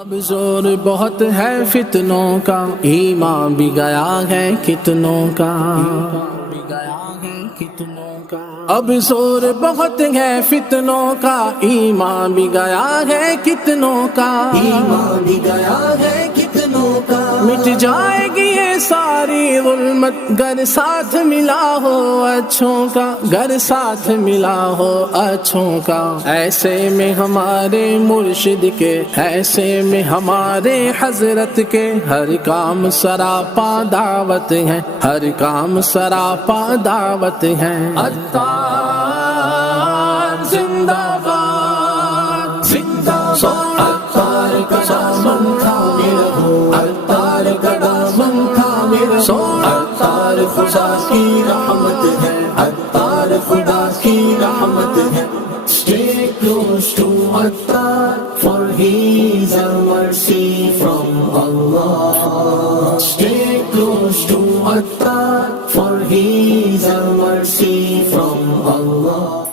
اب زور بہت ہے فتنوں کا، ایمان بھی گیا ہے کتنوں کا۔ اب زور بہت ہے فتنوں کا، ایمان بھی گیا ہے کتنوں کا۔ ایمان بھی گیا ہے کتنوں کا۔ مٹ جائے گی یہ ساری ظلمت گر ساتھ ملا ہو اچھوں کا، گر ساتھ ملا ہو اچھوں کا۔ ایسے میں ہمارے مرشد کے، ایسے میں ہمارے حضرت کے، ہر کام سراپا دعوت ہے، ہر کام سراپا دعوت ہے۔ عطار زندہ باد، زندہ باد۔ عطار کا دامن تھامے رہو، عطار کا دامن تھامے رہو۔ عطار خدا کی رحمت ہے، عطار خدا کی رحمت ہے۔ Stay close to Attar, for he is a mercy from Allah. Stay close to Attar, for he is a mercy from Allah.